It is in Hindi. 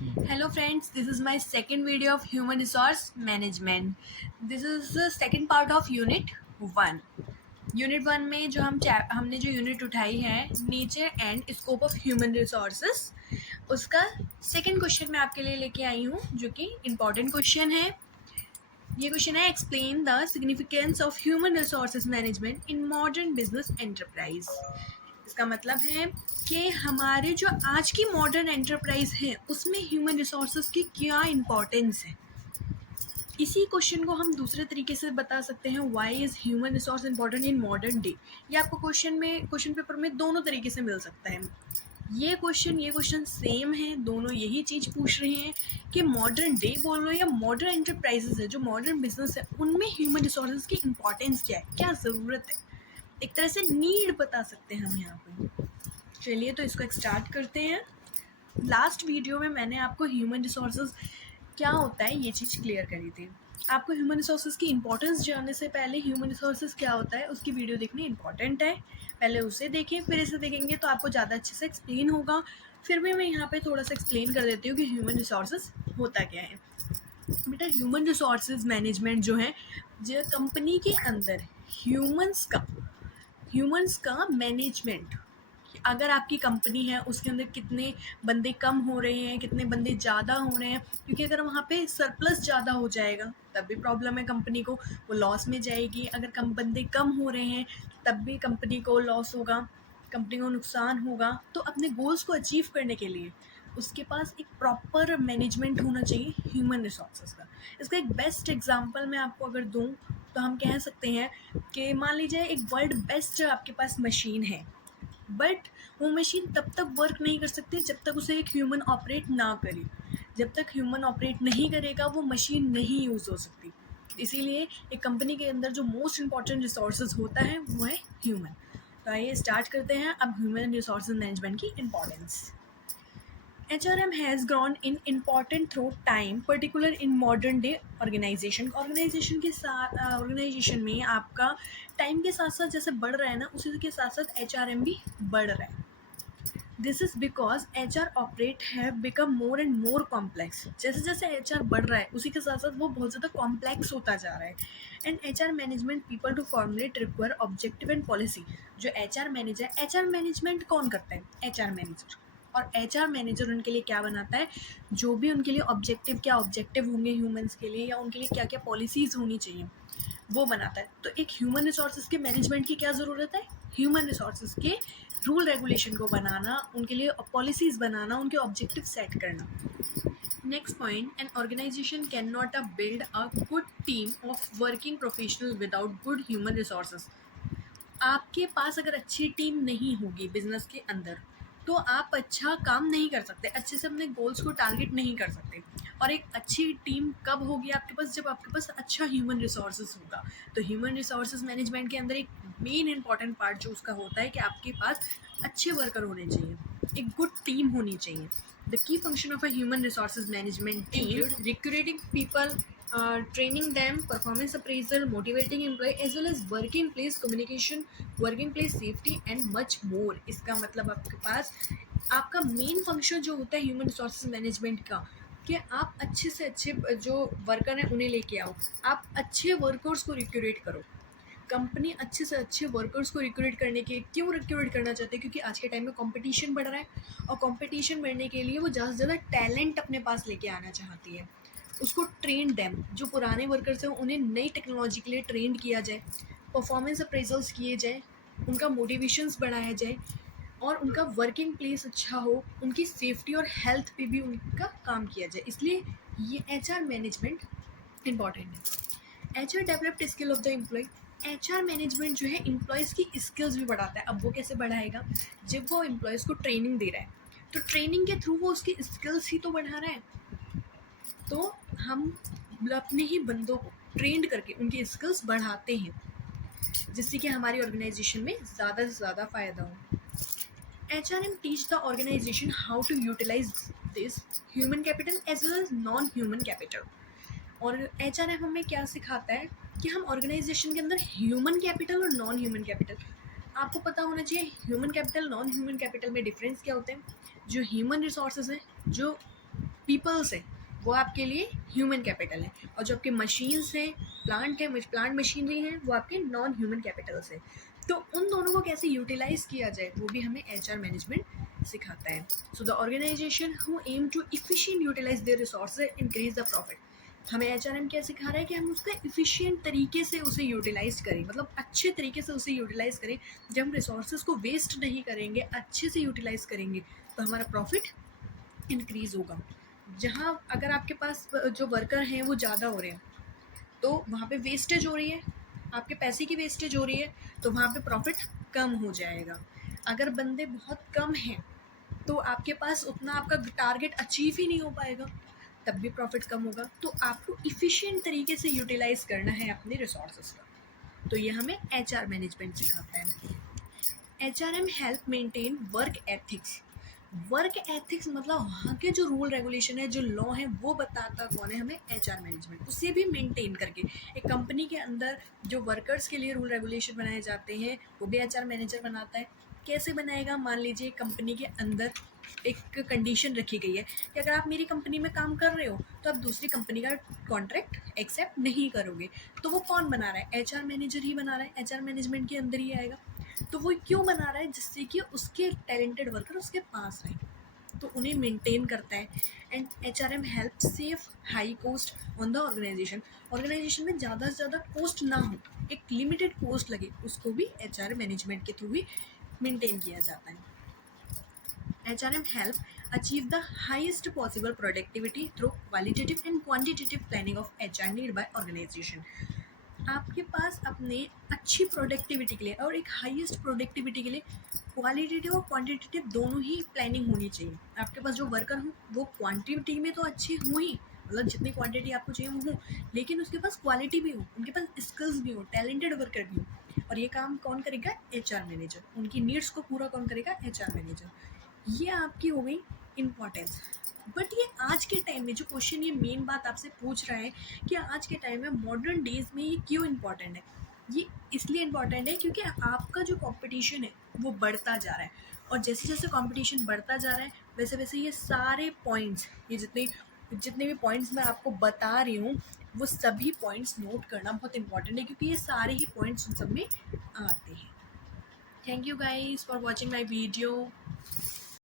Hello friends, this is my second video of human resource management. This is the second part of unit 1. Unit 1 में जो हमने जो यूनिट उठाई है nature and scope of human resources, उसका सेकंड क्वेश्चन मैं आपके लिए लेके आई हूँ जो कि इम्पॉर्टेंट क्वेश्चन है। ये क्वेश्चन है, explain the significance of human resources management in modern business enterprise. इसका मतलब है कि हमारे जो आज की मॉडर्न एंटरप्राइज है उसमें ह्यूमन रिसोर्सेज की क्या इम्पोर्टेंस है। इसी क्वेश्चन को हम दूसरे तरीके से बता सकते हैं, why is human resource important in modern day. ये आपको क्वेश्चन पेपर में दोनों तरीके से मिल सकता है। ये क्वेश्चन सेम है, दोनों यही चीज़ पूछ रहे हैं कि मॉडर्न डे बोल लो या मॉडर्न एंटरप्राइजेस है, जो मॉडर्न बिजनेस है, उनमें ह्यूमन रिसोर्सेज की इम्पोर्टेंस क्या है, क्या ज़रूरत है। एक तरह से नीड बता सकते हैं हम यहाँ पे। चलिए तो इसको स्टार्ट करते हैं। लास्ट वीडियो में मैंने आपको ह्यूमन रिसोर्सेज क्या होता है ये चीज़ क्लियर करी थी। आपको ह्यूमन रिसोर्सेज की इंपॉर्टेंस जानने से पहले ह्यूमन रिसोर्सेज क्या होता है उसकी वीडियो देखनी इंपॉर्टेंट है। पहले उसे देखें, फिर इसे देखेंगे तो आपको ज़्यादा अच्छे से एक्सप्लेन होगा। फिर भी मैं यहाँ पे थोड़ा सा एक्सप्लेन कर देती हूँ कि ह्यूमन रिसोर्सेज होता क्या है। बेटा, ह्यूमन रिसोर्सेज मैनेजमेंट जो है, जो कंपनी के अंदर ह्यूमंस का मैनेजमेंट। अगर आपकी कंपनी है उसके अंदर कितने बंदे कम हो रहे हैं, कितने बंदे ज़्यादा हो रहे हैं, क्योंकि अगर वहाँ पे सरप्लस ज़्यादा हो जाएगा तब भी प्रॉब्लम है कंपनी को, वो लॉस में जाएगी। अगर कम बंदे कम हो रहे हैं तब भी कंपनी को लॉस होगा, कंपनी को नुकसान होगा। तो अपने गोल्स को अचीव करने के लिए उसके पास एक प्रॉपर मैनेजमेंट होना चाहिए ह्यूमन रिसोर्सेज का। इसका एक बेस्ट एग्जांपल मैं आपको अगर दूँ तो हम कह सकते हैं कि मान लीजिए एक वर्ल्ड बेस्ट आपके पास मशीन है, बट वो मशीन तब तक वर्क नहीं कर सकती जब तक उसे एक ह्यूमन ऑपरेट ना करे। जब तक ह्यूमन ऑपरेट नहीं करेगा वो मशीन नहीं यूज़ हो सकती। इसीलिए एक कंपनी के अंदर जो मोस्ट इम्पॉर्टेंट रिसोर्सेज होता है वो है ह्यूमन। तो आइए स्टार्ट करते हैं अब ह्यूमन रिसोर्सेज मैनेजमेंट की importance. HRM has grown in important through time, particular in modern day organization. Organization में आपका टाइम के साथ साथ जैसे बढ़ रहा है ना, उसी के साथ साथ HRM भी बढ़ रहा है। This is because HR operate have become more and more complex. जैसे जैसे HR बढ़ रहा है उसी के साथ साथ वो बहुत ज़्यादा कॉम्प्लेक्स होता जा रहा है। And HR management people to formulate require objective and policy. जो HR मैनेजर, HR मैनेजमेंट कौन करता है? HR manager. और HR मैनेजर उनके लिए क्या बनाता है, जो भी उनके लिए ऑब्जेक्टिव, क्या ऑब्जेक्टिव होंगे ह्यूमंस के लिए, या उनके लिए क्या क्या पॉलिसीज़ होनी चाहिए, वो बनाता है। तो एक ह्यूमन रिसोर्सेज के मैनेजमेंट की क्या ज़रूरत है? ह्यूमन रिसोर्सेज के रूल रेगुलेशन को बनाना, उनके लिए पॉलिसीज़ बनाना, उनके ऑब्जेक्टिव सेट करना। Next point, an organization can not build a good team of working professional without good human resources. आपके पास अगर अच्छी टीम नहीं होगी बिजनेस के अंदर तो आप अच्छा काम नहीं कर सकते, अच्छे से अपने गोल्स को टारगेट नहीं कर सकते। और एक अच्छी टीम कब होगी आपके पास? जब आपके पास अच्छा ह्यूमन रिसोर्सेज होगा। तो ह्यूमन रिसोर्सेज मैनेजमेंट के अंदर एक मेन इंपॉर्टेंट पार्ट जो उसका होता है कि आपके पास अच्छे वर्कर होने चाहिए, एक गुड टीम होनी चाहिए। The key function of a human resources management team recruiting people, training them, performance appraisal, motivating employee as well as working place communication, working place safety and much more। इसका मतलब आपके पास आपका मेन फंक्शन जो होता है ह्यूमन रिसोर्सेज मैनेजमेंट का, कि आप अच्छे से अच्छे जो वर्कर हैं उन्हें लेके आओ, आप अच्छे वर्कर्स को रिक्रूट करो। कंपनी अच्छे से अच्छे वर्कर्स को रिक्रूट करने के क्यों रिक्रूट करना चाहते हैं? क्योंकि आज के टाइम में कंपटीशन बढ़ रहा है, और कंपटीशन बढ़ने के लिए वो ज़्यादा से ज़्यादा टैलेंट अपने पास लेके आना चाहती है। उसको ट्रेन देम, जो पुराने वर्कर्स हैं उन्हें नई टेक्नोलॉजी के लिए ट्रेन किया जाए, परफॉर्मेंस अप्रेजल्स किए जाए, उनका मोटिवेशंस बढ़ाया जाए, और उनका वर्किंग प्लेस अच्छा हो, उनकी सेफ्टी और हेल्थ पे भी उनका काम किया जाए। इसलिए ये HR मैनेजमेंट इम्पॉर्टेंट है। HR developed skill of the employ. HR management जो है एम्प्लॉयज़ की स्किल्स भी बढ़ाता है। अब वो कैसे बढ़ाएगा? जब वो एम्प्लॉयज़ को ट्रेनिंग दे रहा है, तो ट्रेनिंग के थ्रू वो उसकी स्किल्स ही तो बढ़ा रहा है। तो हम अपने ही बंदों को ट्रेंड करके उनकी स्किल्स बढ़ाते हैं, जिससे कि हमारी ऑर्गेनाइजेशन में ज़्यादा से ज़्यादा फ़ायदा हो। HRM teach the organization how to utilize this human capital as well as non-human capital। और HRM हमें क्या सिखाता है कि हम ऑर्गेनाइजेशन के अंदर ह्यूमन कैपिटल और नॉन ह्यूमन कैपिटल, आपको पता होना चाहिए human capital non human capital में डिफरेंस क्या होते हैं। जो ह्यूमन रिसोर्सेज हैं, जो पीपल्स है वो आपके लिए ह्यूमन कैपिटल है, और जो आपके मशीन्स हैं, प्लांट मशीनरी हैं, वो आपके नॉन ह्यूमन कैपिटल्स है। तो उन दोनों को कैसे यूटिलाइज किया जाए वो भी हमें एचआर मैनेजमेंट सिखाता है। So the organization who aim to efficient utilize their resources increase the profit. हमें एचआरएम क्या सिखा रहा है कि हम उसका इफिशिएंट तरीके से उसे यूटिलाइज करें, मतलब अच्छे तरीके से उसे यूटिलाइज करें। जब हम रिसोर्सेज को वेस्ट नहीं करेंगे, अच्छे से यूटिलाइज करेंगे, तो हमारा प्रॉफिट इंक्रीज होगा। जहाँ अगर आपके पास जो वर्कर हैं वो ज़्यादा हो रहे हैं, तो वहाँ पे वेस्टेज हो रही है, आपके पैसे की वेस्टेज हो रही है, तो वहाँ पे प्रॉफिट कम हो जाएगा। अगर बंदे बहुत कम हैं तो आपके पास उतना आपका टारगेट अचीव ही नहीं हो पाएगा, तब भी प्रॉफिट कम होगा। तो आपको इफ़िशिएंट तरीके से यूटिलाइज करना है अपने रिसोर्सेज का। तो ये हमें एचआर मैनेजमेंट सिखाता है। HRM help maintain work ethics. Work ethics मतलब वहाँ के जो रूल रेगुलेशन है, जो लॉ है, वो बताता कौन है हमें? HR management. उसे भी मेंटेन करके एक कंपनी के अंदर जो वर्कर्स के लिए रूल रेगुलेशन बनाए जाते हैं वो भी एचआर मैनेजर बनाता है। कैसे बनाएगा? मान लीजिए कंपनी के अंदर एक कंडीशन रखी गई है कि अगर आप मेरी कंपनी में काम कर रहे हो तो आप दूसरी कंपनी का कॉन्ट्रैक्ट एक्सेप्ट नहीं करोगे। तो वो कौन बना रहा है? एचआर मैनेजर ही बना रहा है, एचआर मैनेजमेंट के अंदर ही आएगा। तो वो क्यों बना रहा है? जिससे कि उसके टैलेंटेड वर्कर उसके पास रहें, तो उन्हें मेंटेन करता है। And H R M help save high cost on the organization में ज़्यादा से ज़्यादा कॉस्ट ना हो, एक लिमिटेड कॉस्ट लगे, उसको भी एच आर मैनेजमेंट के थ्रू ही मेंटेन किया जाता है। H R M help achieve the highest possible productivity through qualitative and quantitative planning of H R need by organization. आपके पास अपने अच्छी प्रोडक्टिविटी के लिए और एक हाईएस्ट प्रोडक्टिविटी के लिए क्वालिटेटिव और क्वांटिटेटिव दोनों ही प्लानिंग होनी चाहिए। आपके पास जो वर्कर हों वो क्वांटिटी में तो अच्छे हों ही, मतलब जितनी क्वांटिटी आपको चाहिए वो हो, लेकिन उसके पास क्वालिटी भी हो, उनके पास स्किल्स भी हो, टैलेंटेड वर्कर भी हो। और ये काम कौन करेगा? HR manager. उनकी नीड्स को पूरा कौन करेगा? HR manager. ये आपकी हो गई इम्पॉर्टेंस। बट ये आज के टाइम में जो क्वेश्चन ये मेन बात आपसे पूछ रहा है कि आज के टाइम में मॉडर्न डेज में ये क्यों इम्पॉर्टेंट है? ये इसलिए इम्पॉर्टेंट है क्योंकि आपका जो कंपटीशन है वो बढ़ता जा रहा है, और जैसे जैसे कंपटीशन बढ़ता जा रहा है वैसे वैसे ये सारे पॉइंट्स, ये जितने जितने भी पॉइंट्स मैं आपको बता रही हूँ वो सभी पॉइंट्स नोट करना बहुत इंपॉर्टेंट है, क्योंकि ये सारे ही पॉइंट्स उन सब में आते हैं। Thank you guys for watching my video.